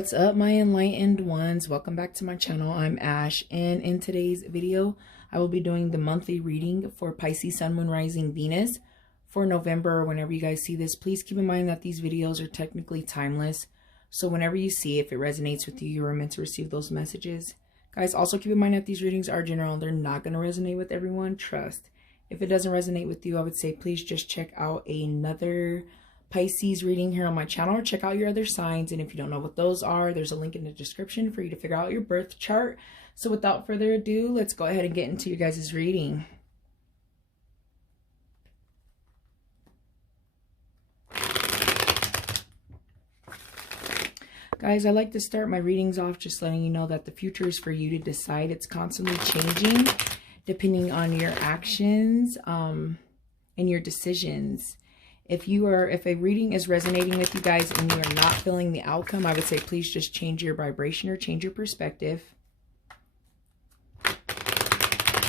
What's up, my enlightened ones? Welcome back to my channel. I'm Ash, and in today's video I will be doing the monthly reading for Pisces Sun, Moon, Rising, Venus for November, or whenever you guys see this. Please keep in mind that these videos are technically timeless, so whenever you see, if it resonates with you, you are meant to receive those messages. Guys, also keep in mind that these readings are general. They're not going to resonate with everyone. Trust. If it doesn't resonate with you, I would say please just check out another Pisces reading here on my channel, or check out your other signs. And if you don't know what those are, there's a link in the description for you to figure out your birth chart. So without further ado, let's go ahead and get into your guys' reading. Guys, I like to start my readings off just letting you know that the future is for you to decide. It's constantly changing depending on your actions and your decisions. If a reading is resonating with you guys and you are not feeling the outcome, I would say please just change your vibration or change your perspective.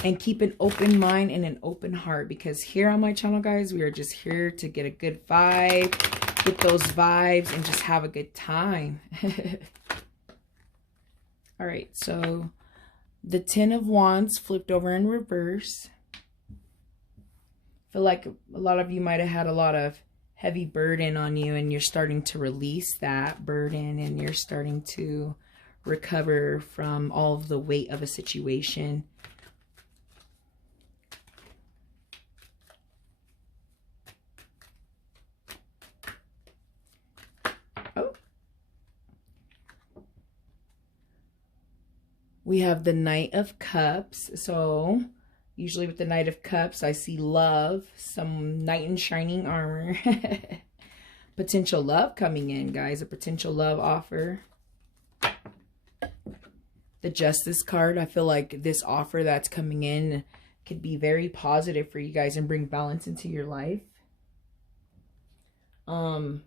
And keep an open mind and an open heart, because here on my channel, guys, we are just here to get a good vibe, get those vibes, and just have a good time. All right, so the Ten of Wands flipped over in reverse. I feel like a lot of you might have had a lot of heavy burden on you, and you're starting to release that burden, and you're starting to recover from all of the weight of a situation. Oh. We have the Knight of Cups. So usually with the Knight of Cups, I see love, some knight in shining armor. Potential love coming in, guys. A potential love offer. The Justice card. I feel like this offer that's coming in could be very positive for you guys and bring balance into your life. Some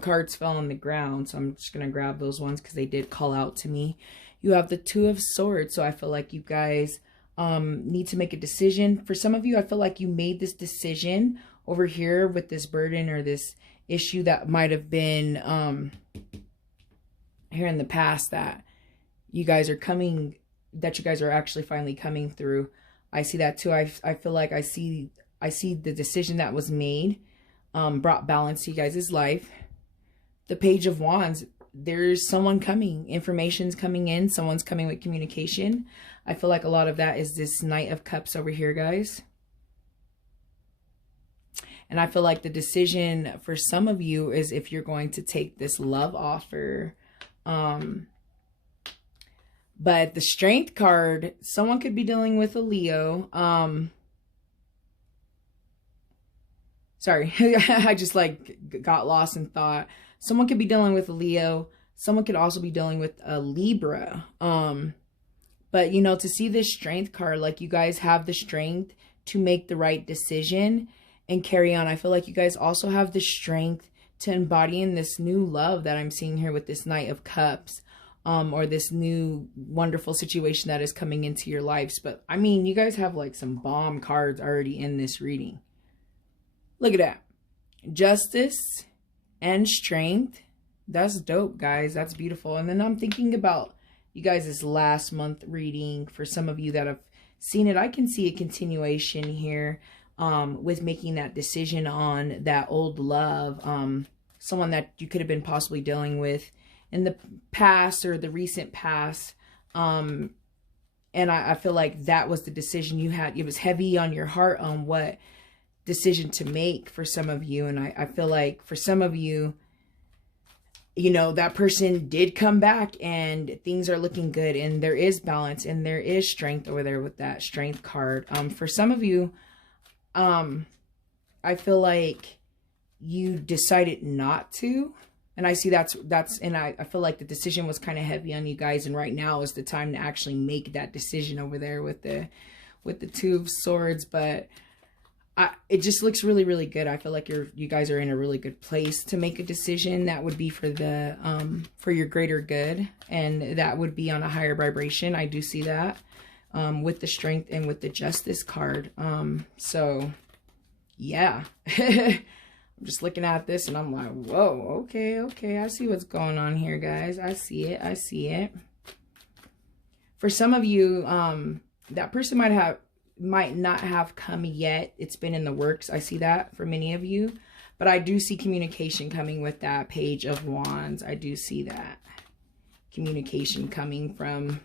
cards fell on the ground, so I'm just going to grab those ones because they did call out to me. You have the Two of Swords. So I feel like you guys need to make a decision. For some of you, I feel like you made this decision over here with this burden or this issue that might have been here in the past that you guys are actually finally coming through. I see that too. I feel like I see the decision that was made brought balance to you guys' life. The Page of Wands. There's someone coming, information's coming in, someone's coming with communication. I feel like a lot of that is this Knight of Cups over here, guys. And I feel like the decision for some of you is if you're going to take this love offer. But the Strength card, someone could be dealing with a Leo. Sorry, I just like got lost in thought. Someone could be dealing with a Leo. Someone could also be dealing with a Libra. But, you know, to see this Strength card, like you guys have the strength to make the right decision and carry on. I feel like you guys also have the strength to embody in this new love that I'm seeing here with this Knight of Cups. Or this new wonderful situation that is coming into your lives. But, I mean, you guys have like some bomb cards already in this reading. Look at that. Justice and Strength. That's dope, guys. That's beautiful. And then I'm thinking about you guys' last month reading. For some of you that have seen it, I can see a continuation here with making that decision on that old love. Someone that you could have been possibly dealing with in the past or the recent past. And I feel like that was the decision you had. It was heavy on your heart on what decision to make for some of you. And I feel like for some of you, you know, that person did come back and things are looking good and there is balance and there is strength over there with that Strength card. For some of you, I feel like you decided not to. And I see and I feel like the decision was kind of heavy on you guys. And right now is the time to actually make that decision over there with the Two of Swords. But it just looks really, really good. I feel like you guys are in a really good place to make a decision that would be for the for your greater good, and that would be on a higher vibration. I do see that with the Strength and with the Justice card. So yeah. I'm just looking at this and I'm like, whoa, okay. I see what's going on here, guys. I see it. For some of you, that person might not have come yet. It's been in the works. I see that for many of you. But I do see communication coming with that Page of Wands. I do see that. Communication coming from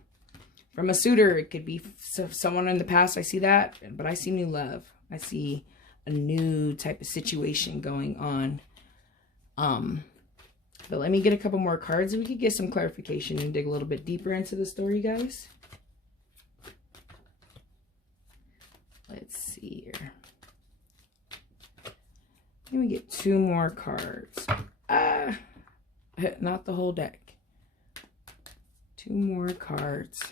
a suitor. It could be someone in the past. I see that. But I see new love. I see a new type of situation going on. But let me get a couple more cards and we could get some clarification and dig a little bit deeper into the story, guys. Let's see here. Let me get 2 more cards. Not the whole deck. 2 more cards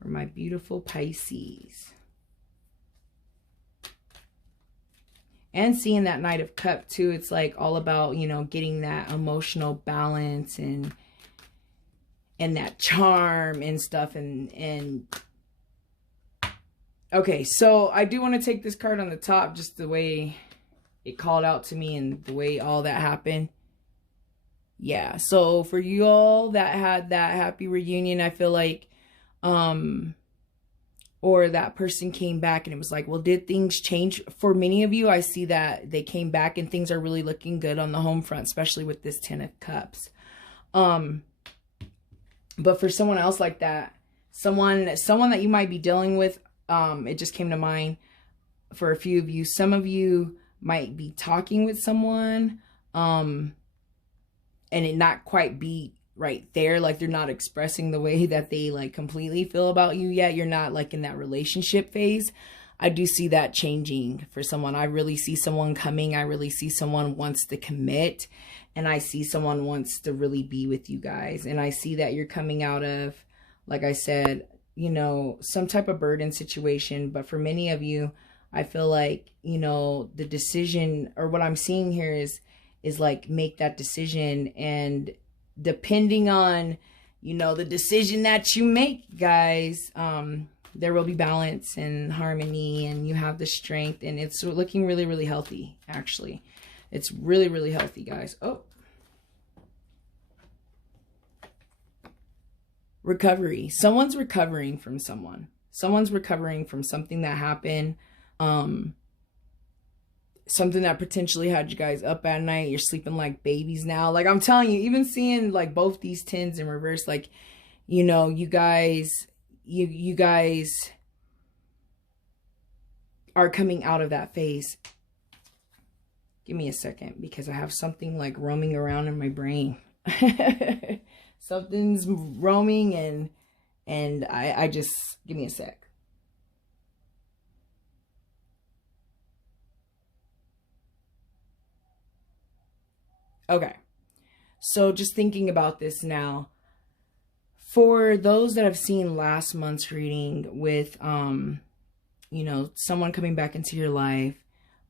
for my beautiful Pisces. And seeing that Knight of Cups too. It's like all about, you know, getting that emotional balance and that charm and stuff. And okay, so I do want to take this card on the top, just the way it called out to me and the way all that happened. Yeah, so for you all that had that happy reunion, I feel like, or that person came back and it was like, well, did things change? For many of you, I see that they came back and things are really looking good on the home front, especially with this 10 of Cups. But for someone else like that, someone that you might be dealing with, it just came to mind for a few of you. Some of you might be talking with someone, and it not quite be right there. Like they're not expressing the way that they like completely feel about you yet. You're not like in that relationship phase. I do see that changing for someone. I really see someone coming. I really see someone wants to commit, and I see someone wants to really be with you guys. And I see that you're coming out of, like I said, you know, some type of burden situation. But for many of you, I feel like, you know, the decision, or what I'm seeing here is like make that decision, and depending on, you know, the decision that you make, guys, there will be balance and harmony, and you have the strength, and it's looking really, really healthy. Actually, it's really, really healthy, guys. Oh, recovery. Someone's recovering from someone. Someone's recovering from something that happened. Something that potentially had you guys up at night. You're sleeping like babies now. Like I'm telling you, even seeing like both these 10s in reverse, like, you know, you guys are coming out of that phase. Give me a second, because I have something like roaming around in my brain. Something's roaming, and I just, give me a sec. Okay, so just thinking about this now, for those that have seen last month's reading with, you know, someone coming back into your life,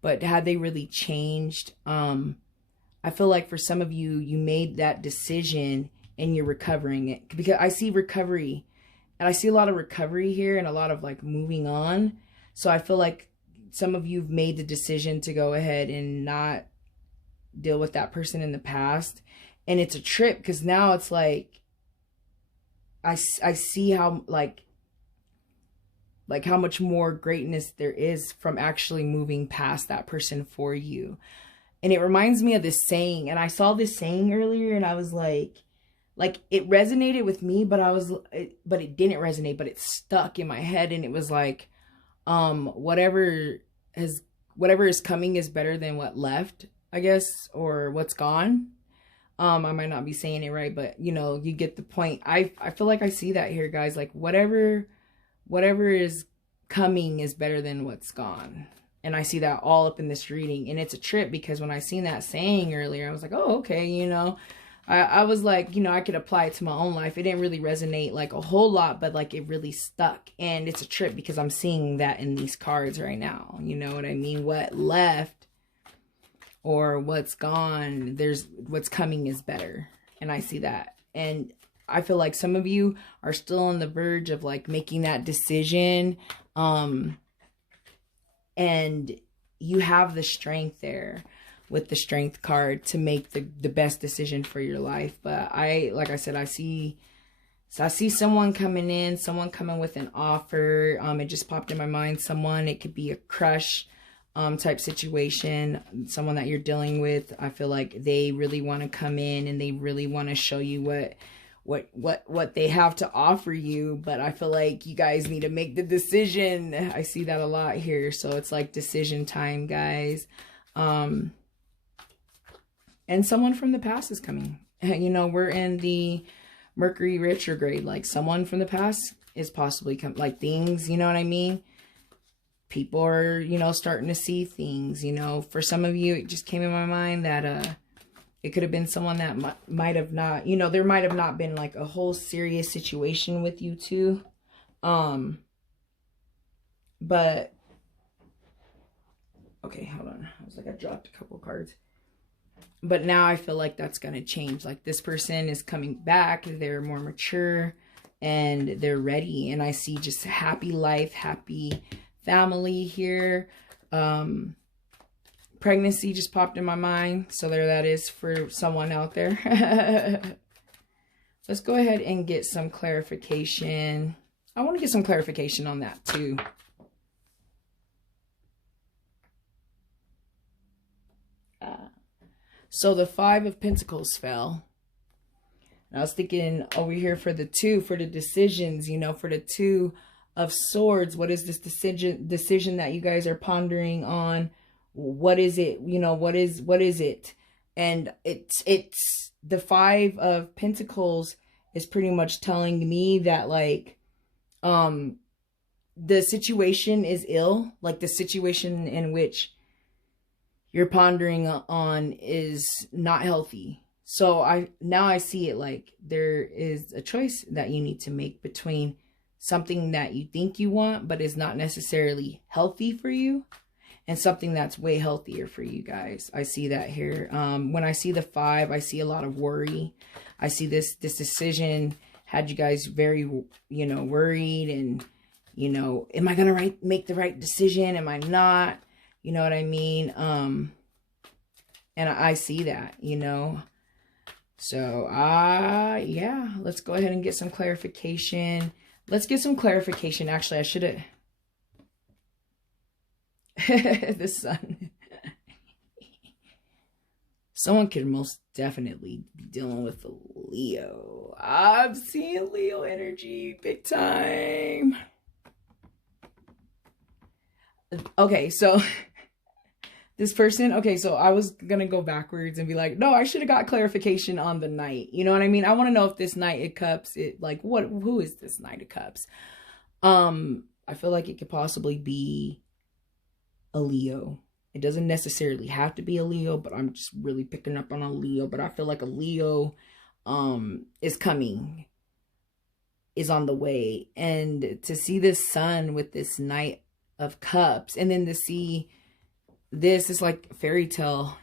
but had they really changed? I feel like for some of you, you made that decision and you're recovering it, because I see recovery, and I see a lot of recovery here and a lot of like moving on. So I feel like some of you've made the decision to go ahead and not deal with that person in the past. And it's a trip, because now it's like I see how like how much more greatness there is from actually moving past that person for you. And it reminds me of this saying, and I saw this saying earlier, and I was like it resonated with me, but but it didn't resonate, but it stuck in my head. And it was like, whatever is coming is better than what left, I guess, or what's gone. I might not be saying it right, but you know, you get the point. I feel like I see that here, guys. Like whatever is coming is better than what's gone. And I see that all up in this reading. And it's a trip, because when I seen that saying earlier, I was like, oh, okay, you know. I was like, you know, I could apply it to my own life. It didn't really resonate like a whole lot, but like it really stuck. And it's a trip, because I'm seeing that in these cards right now. You know what I mean? What left or what's gone, what's coming is better. And I see that. And I feel like some of you are still on the verge of like making that decision. And you have the strength there. with the Strength card to make the best decision for your life. But like I said, I see someone coming in, someone coming with an offer. It just popped in my mind. Someone, it could be a crush type situation, someone that you're dealing with. I feel like they really want to come in and they really want to show you what they have to offer you. But I feel like you guys need to make the decision. I see that a lot here. So it's like decision time, guys. And someone from the past is coming. You know, we're in the Mercury retrograde. Like someone from the past is possibly like things, you know what I mean? People are, you know, starting to see things, you know. For some of you, it just came in my mind that it could have been someone that might have not, you know, there might have not been like a whole serious situation with you two. But okay, hold on. I was like, I dropped a couple cards. But now I feel like that's going to change. Like this person is coming back. They're more mature and they're ready. And I see just happy life, happy family here. Pregnancy just popped in my mind. So there that is for someone out there. Let's go ahead and get some clarification. I want to get some clarification on that too. So the 5 of Pentacles fell. And I was thinking over here for the 2, for the decisions, you know, for the 2 of Swords. What is this decision that you guys are pondering on? What is it? You know, what is it? And it's the 5 of Pentacles is pretty much telling me that like, the situation is ill. Like the situation in which you're pondering on is not healthy. So now I see it like there is a choice that you need to make between something that you think you want but is not necessarily healthy for you and something that's way healthier for you guys. I see that here. When I see the 5, I see a lot of worry. I see this decision had you guys very, you know, worried and, you know, am I gonna make the right decision? Am I not? You know what I mean? And I see that, you know. So, yeah, let's go ahead and get some clarification. Let's get some clarification. Actually, I should have... the Sun. Someone could most definitely be dealing with a Leo. I'm seeing Leo energy big time. Okay, so... this person, okay, so I was going to go backwards and be like, no, I should have got clarification on the Knight. You know what I mean? I want to know if this Knight of Cups, who is this Knight of Cups? I feel like it could possibly be a Leo. It doesn't necessarily have to be a Leo, but I'm just really picking up on a Leo. But I feel like a Leo is coming, is on the way. And to see this Sun with this Knight of Cups, and then to see... this is like fairy tale,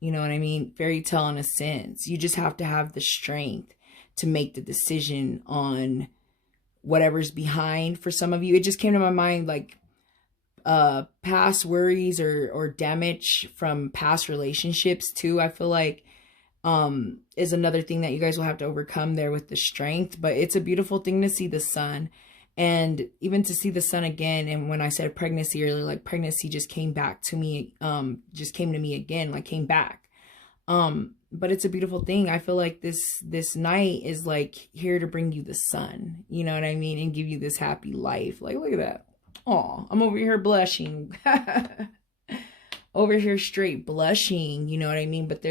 you know what I mean? Fairy tale in a sense. You just have to have the strength to make the decision on whatever's behind for some of you. It just came to my mind like past worries or damage from past relationships too. I feel like is another thing that you guys will have to overcome there with the strength. But it's a beautiful thing to see the Sun. And even to see the Sun again, and when I said pregnancy earlier, like pregnancy just came back to me, just came to me again, like came back. But it's a beautiful thing. I feel like this Knight is like here to bring you the Sun, you know what I mean? And give you this happy life. Like, look at that. Oh, I'm over here blushing. Over here straight blushing, you know what I mean? But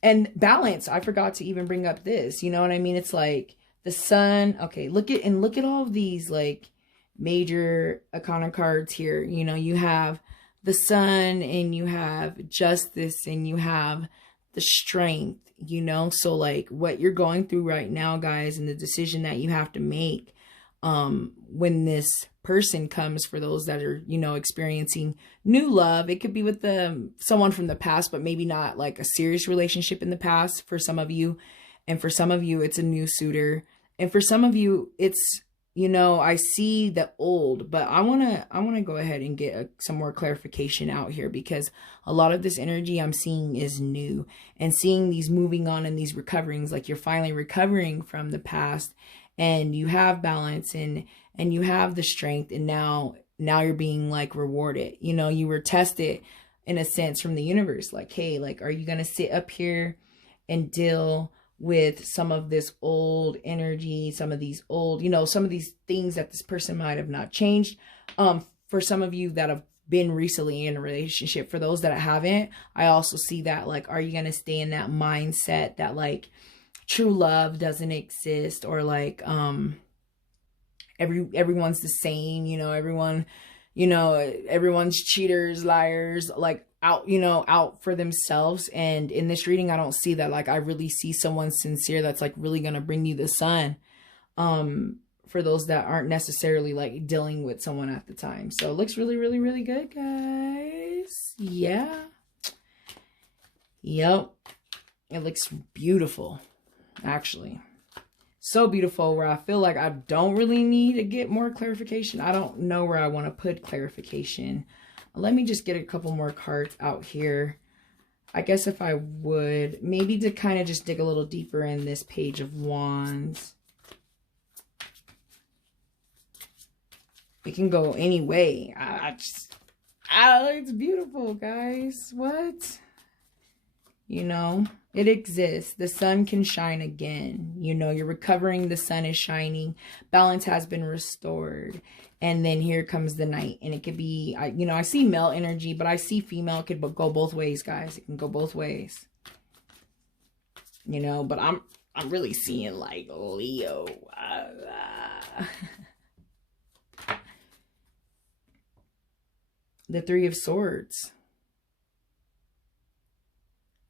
and balance. I forgot to even bring up this, you know what I mean? It's like, the Sun, okay, look at all of these like major arcana cards here. You know, you have the Sun and you have Justice and you have the Strength, you know. So like what you're going through right now, guys, and the decision that you have to make when this person comes, for those that are, you know, experiencing new love. It could be with someone from the past, but maybe not like a serious relationship in the past for some of you. And for some of you, it's a new suitor. And for some of you, it's you know, I see the old, but I want to go ahead and get some more clarification out here, because a lot of this energy I'm seeing is new, and seeing these moving on and these recoverings, like you're finally recovering from the past, and you have balance, and you have the strength, and now you're being like rewarded. You know, you were tested in a sense from the universe, like, hey, like, are you going to sit up here and deal with some of this old energy, some of these old, you know, some of these things that this person might have not changed. For some of you that have been recently in a relationship, for those that haven't, I also see that, like, are you going to stay in that mindset that like true love doesn't exist, or like, everyone's the same, you know, everyone's cheaters, liars, like out, you know, out for themselves. And in this reading, I don't see that. Like, I really see someone sincere that's like really going to bring you the sun. For those that aren't necessarily like dealing with someone at the time. So it looks really, really, really good, guys. Yeah. Yep. It looks beautiful, actually. So beautiful, where I feel like I don't really need to get more clarification. I don't know where I want to put clarification. Let me just get a couple more cards out here. I guess if I would, maybe to kind of just dig a little deeper in this Page of Wands. It can go any way. It's beautiful, guys. What? You know, it exists. The sun can shine again. You know, you're recovering. The sun is shining. Balance has been restored. And then here comes the night. And it could be, you know, I see male energy, but I see female. It could go both ways, guys. It can go both ways. You know, but I'm really seeing like Leo. The Three of Swords.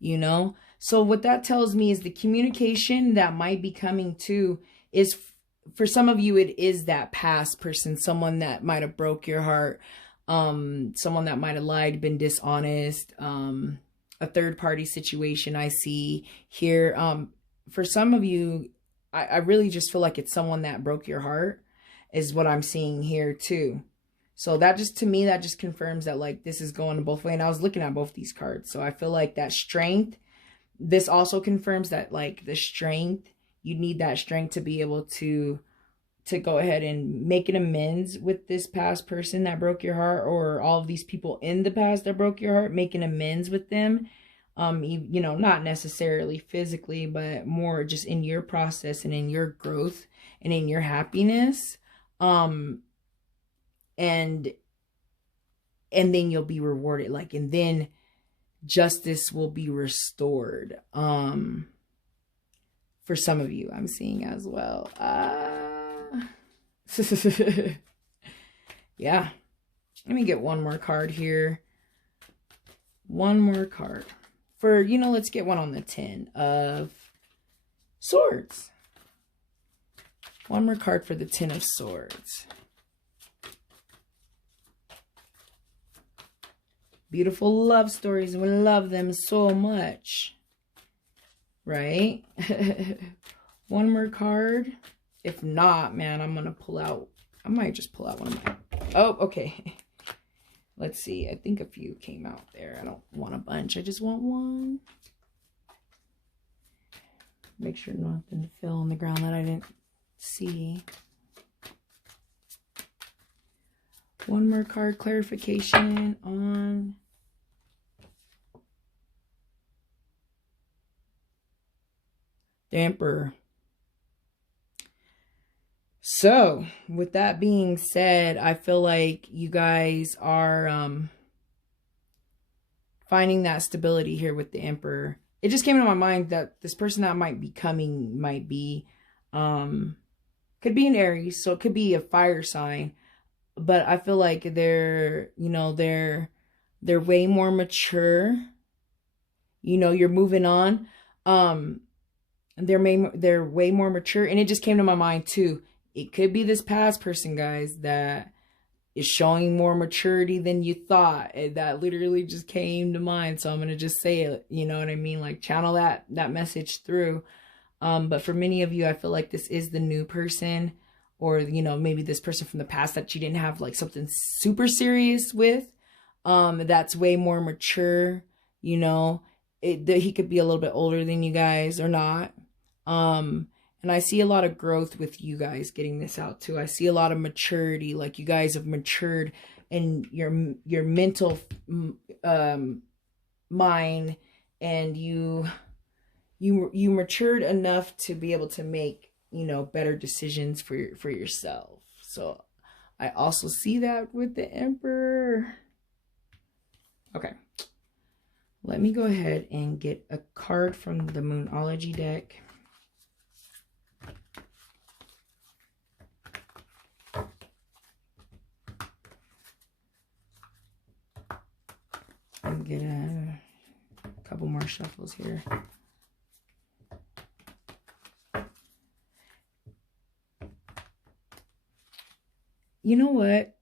You know, so what that tells me is the communication that might be coming to is, for some of you, it is that past person, someone that might have broke your heart, someone that might have lied, been dishonest, a third party situation I see here. For some of you, I really just feel like it's someone that broke your heart is what I'm seeing here too. So that just, to me, that just confirms that like this is going both ways. And I was looking at both these cards. So I feel like that strength, this also confirms that like the strength, you need that strength to be able to go ahead and make an amends with this past person that broke your heart, or all of these people in the past that broke your heart, making amends with them. You know, not necessarily physically, but more just in your process and in your growth and in your happiness. And then you'll be rewarded, like, and then justice will be restored. For some of you, I'm seeing as well. Yeah. Let me get one more card here. One more card. For, you know, let's get one on the 10 of Swords. One more card for the 10 of Swords. Beautiful love stories. We love them so much. Right? One more card. If not, man, I'm going to pull out. I might just pull out one of my. Oh, okay. Let's see. I think a few came out there. I don't want a bunch. I just want one. Make sure nothing fell on the ground that I didn't see. One more card clarification on the Emperor. So, with that being said, I feel like you guys are finding that stability here with the Emperor. It just came into my mind that this person that might be coming might be, could be an Aries, so it could be a fire sign. But I feel like they're, you know, they're way more mature. You know, you're moving on. They're way more mature. And it just came to my mind too. It could be this past person, guys, that is showing more maturity than you thought. And that literally just came to mind. So I'm going to just say it, you know what I mean? Like, channel that message through. But for many of you, I feel like this is the new person, or, you know, maybe this person from the past that you didn't have like something super serious with, that's way more mature, you know. He could be a little bit older than you guys or not. And I see a lot of growth with you guys getting this out too. I see a lot of maturity, like you guys have matured in your mental mind, and you matured enough to be able to make, you know, better decisions for yourself. So I also see that with the Emperor. Okay. Let me go ahead and get a card from the Moonology deck. And get a couple more shuffles here. You know what?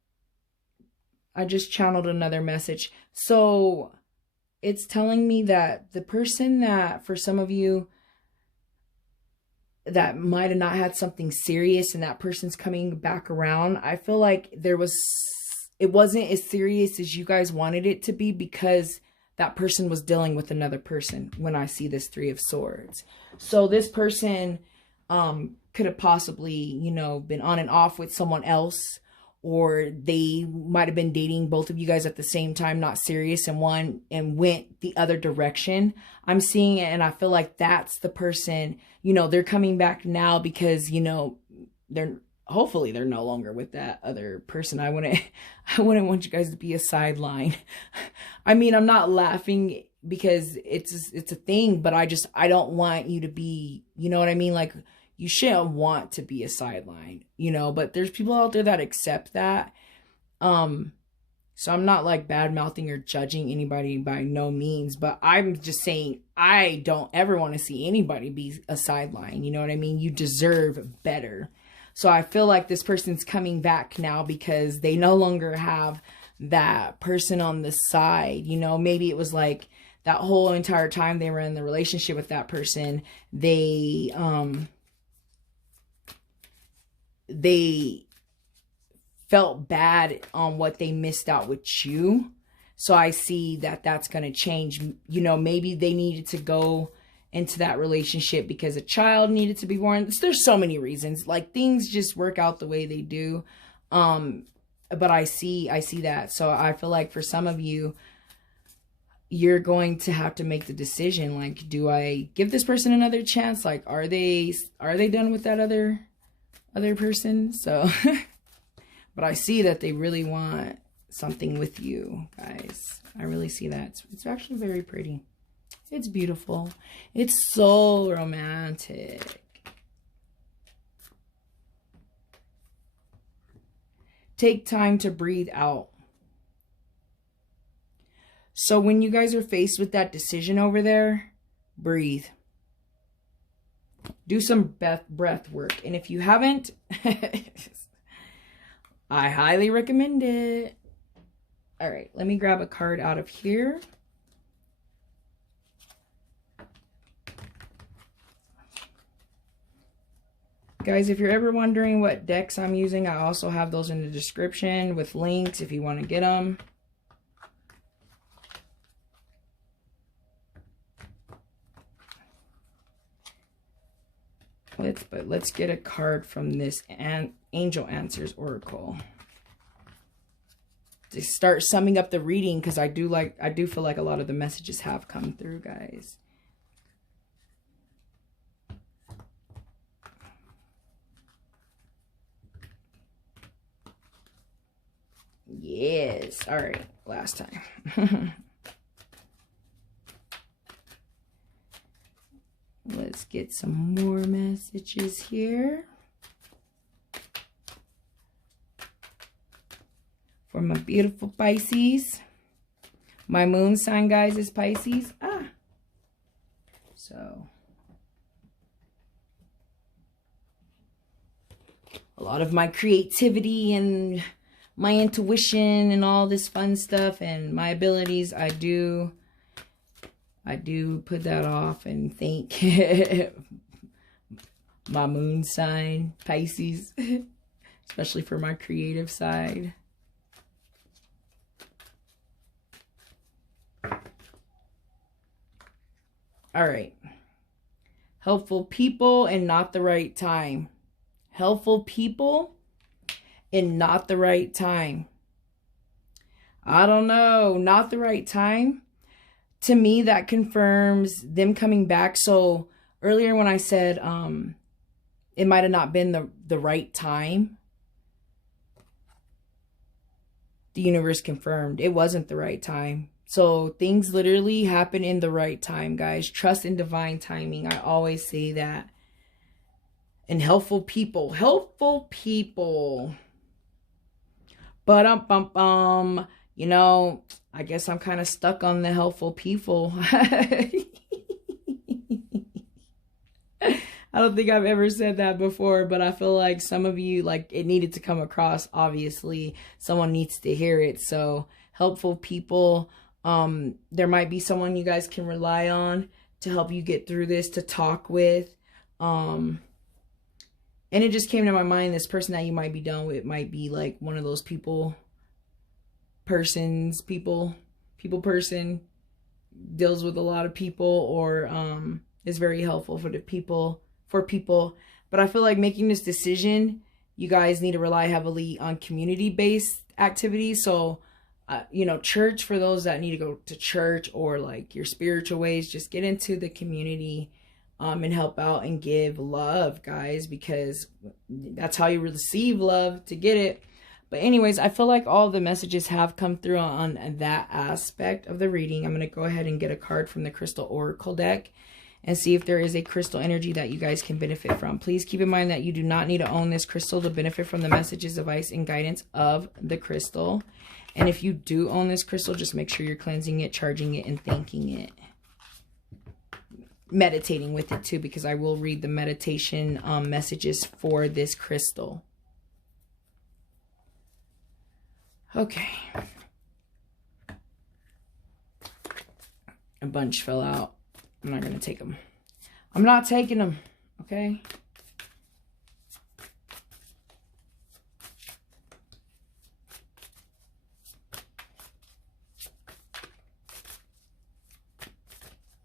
I just channeled another message. So it's telling me that the person that, for some of you, that might have not had something serious and that person's coming back around, I feel like it wasn't as serious as you guys wanted it to be, because that person was dealing with another person when I see this Three of Swords. So this person could have possibly, you know, been on and off with someone else, or they might have been dating both of you guys at the same time, not serious, and went the other direction. I'm seeing it, and I feel like that's the person, you know, they're coming back now because, you know, hopefully they're no longer with that other person. I wouldn't want you guys to be a sideline. I mean, I'm not laughing because it's a thing, but I don't want you to be, you know what I mean? Like, you shouldn't want to be a sideline, you know, but there's people out there that accept that. So I'm not like bad mouthing or judging anybody by no means, but I'm just saying I don't ever want to see anybody be a sideline. You know what I mean? You deserve better. So I feel like this person's coming back now because they no longer have that person on the side. You know, maybe it was like that whole entire time they were in the relationship with that person, they felt bad on what they missed out with you. So I see that that's going to change. You know, maybe they needed to go into that relationship because a child needed to be born. There's so many reasons. Like, things just work out the way they do. But I see that. So I feel like for some of you, you're going to have to make the decision. Like, do I give this person another chance? Like, are they done with that other person? So but I see that they really want something with you guys. I really see that. It's actually very pretty. It's beautiful. It's so romantic. Take time to breathe out. So when you guys are faced with that decision over there, breathe. Do some breath work. And if you haven't, I highly recommend it. All right, let me grab a card out of here. Guys, if you're ever wondering what decks I'm using, I also have those in the description with links if you want to get them. Let's get a card from this Angel Answers Oracle to start summing up the reading, because I do feel like a lot of the messages have come through, guys. Yes. All right. Last time. Let's get some more messages here. For my beautiful Pisces. My moon sign, guys, is Pisces. So a lot of my creativity and my intuition and all this fun stuff and my abilities, I do put that off and thank my moon sign, Pisces. especially for my creative side. All right. Helpful people and not the right time. Helpful people and not the right time. I don't know. Not the right time. To me, that confirms them coming back. So earlier when I said it might have not been the right time, the universe confirmed it wasn't the right time. So things literally happen in the right time, guys. Trust in divine timing. I always say that. And helpful people. Helpful people. But you know, I guess I'm kind of stuck on the helpful people. I don't think I've ever said that before, but I feel like some of you, like, it needed to come across. Obviously, someone needs to hear it. So helpful people. There might be someone you guys can rely on to help you get through this, to talk with. And it just came to my mind, this person that you might be done with might be like one of those people person, deals with a lot of people, or is very helpful for people. But I feel like making this decision, you guys need to rely heavily on community-based activities. So you know, church, for those that need to go to church, or like your spiritual ways, just get into the community and help out and give love, guys, because that's how you receive love, to get it. But anyways, I feel like all the messages have come through on that aspect of the reading. I'm going to go ahead and get a card from the Crystal Oracle deck and see if there is a crystal energy that you guys can benefit from. Please keep in mind that you do not need to own this crystal to benefit from the messages, advice, and guidance of the crystal. And if you do own this crystal, just make sure you're cleansing it, charging it, and thanking it. Meditating with it too, because I will read the meditation messages for this crystal. Okay. A bunch fell out. I'm not going to take them. I'm not taking them. Okay.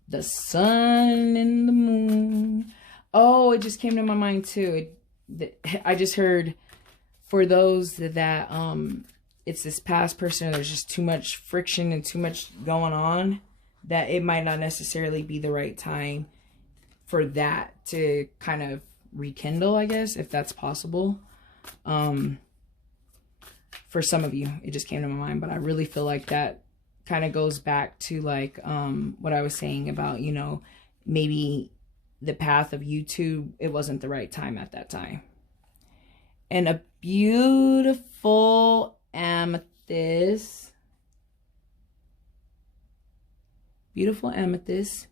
The sun and the moon. Oh, it just came to my mind too. I just heard, for those that it's this past person, there's just too much friction and too much going on, that it might not necessarily be the right time for that to kind of rekindle, I guess, if that's possible. For some of you, it just came to my mind, but I really feel like that kind of goes back to like what I was saying about, you know, maybe the path of YouTube, it wasn't the right time at that time. And a beautiful amethyst. Beautiful amethyst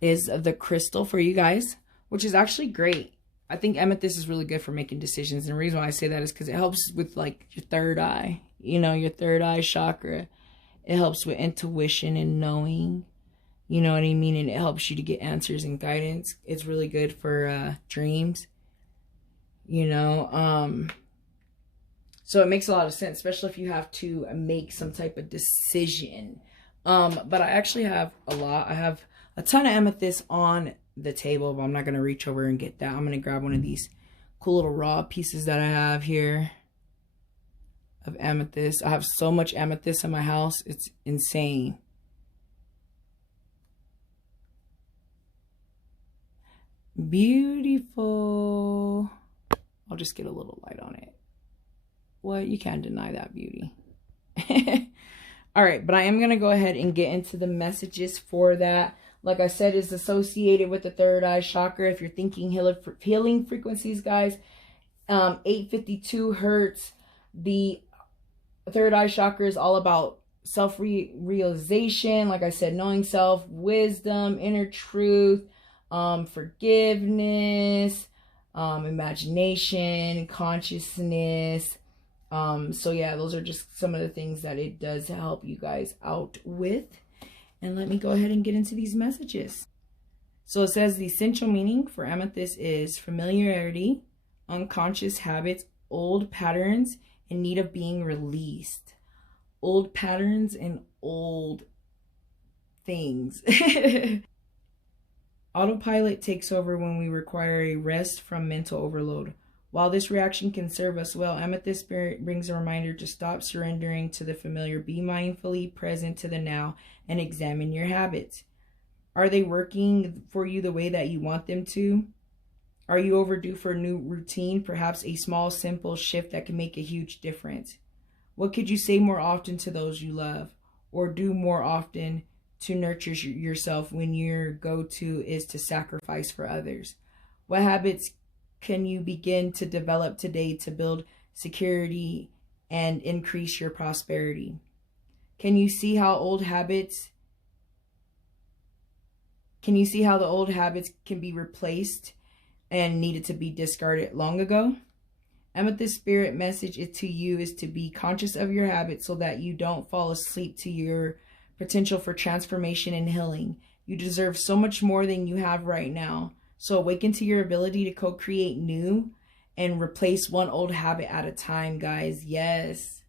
is the crystal for you guys, which is actually great. I think amethyst is really good for making decisions. And the reason why I say that is because it helps with like your third eye, you know, your third eye chakra. It helps with intuition and knowing, you know what I mean? And it helps you to get answers and guidance. It's really good for dreams, you know. So it makes a lot of sense, especially if you have to make some type of decision. But I actually have a lot. I have a ton of amethyst on the table, but I'm not going to reach over and get that. I'm going to grab one of these cool little raw pieces that I have here of amethyst. I have so much amethyst in my house. It's insane. Beautiful. I'll just get a little light on it. What? You can't deny that beauty. All right, but I am going to go ahead and get into the messages for that. Like I said, is associated with the third eye chakra. If you're thinking healing frequencies, guys, 852 hertz. The third eye chakra is all about self-realization. Like I said, knowing self, wisdom, inner truth, forgiveness, imagination, consciousness. So yeah, those are just some of the things that it does help you guys out with. And let me go ahead and get into these messages. So it says the essential meaning for amethyst is familiarity, unconscious habits, old patterns in need of being released. Old patterns and old things. Autopilot takes over when we require a rest from mental overload. While this reaction can serve us well, Amethyst Spirit brings a reminder to stop surrendering to the familiar. Be mindfully present to the now and examine your habits. Are they working for you the way that you want them to? Are you overdue for a new routine? Perhaps a small, simple shift that can make a huge difference. What could you say more often to those you love, or do more often to nurture yourself when your go-to is to sacrifice for others? What habits can you begin to develop today to build security and increase your prosperity? Can you see how the old habits can be replaced and needed to be discarded long ago? Amethyst Spirit message to you is to be conscious of your habits so that you don't fall asleep to your potential for transformation and healing. You deserve so much more than you have right now. So awaken to your ability to co-create new and replace one old habit at a time, guys. Yes.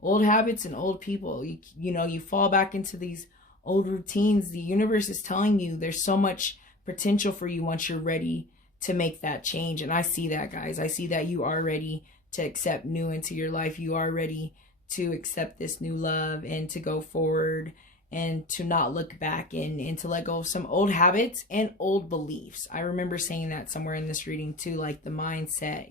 Old habits and old people. You fall back into these old routines. The universe is telling you there's so much potential for you once you're ready to make that change. And I see that, guys. I see that you are ready to accept new into your life. You are ready to accept this new love and to go forward and to not look back and to let go of some old habits and old beliefs. I remember saying that somewhere in this reading too, like the mindset,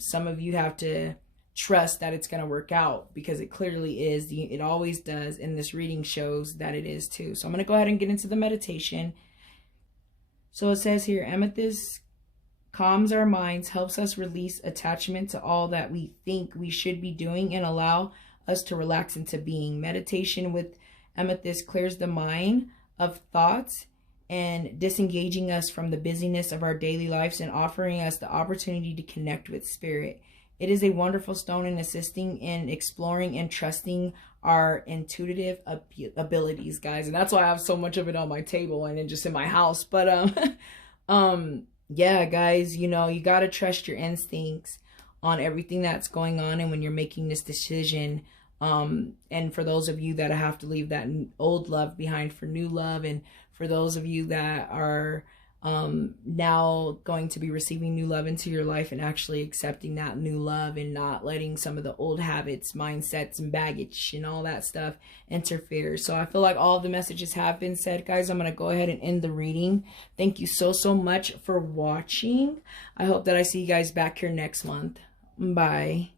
some of you have to trust that it's going to work out, because it clearly is. It always does. And this reading shows that it is too. So I'm going to go ahead and get into the meditation. So it says here, Amethyst calms our minds, helps us release attachment to all that we think we should be doing, and allow us to relax into being. Meditation with Amethyst clears the mind of thoughts and disengaging us from the busyness of our daily lives and offering us the opportunity to connect with spirit. It is a wonderful stone in assisting in exploring and trusting our intuitive abilities, guys. And that's why I have so much of it on my table and just in my house. But yeah, guys, you got to trust your instincts on everything that's going on and when you're making this decision. And for those of you that have to leave that old love behind for new love, and for those of you that are now going to be receiving new love into your life and actually accepting that new love and not letting some of the old habits, mindsets, and baggage and all that stuff interfere. So I feel like all of the messages have been said, guys. I'm going to go ahead and end the reading. Thank you so much for watching. I hope that I see you guys back here next month. Bye.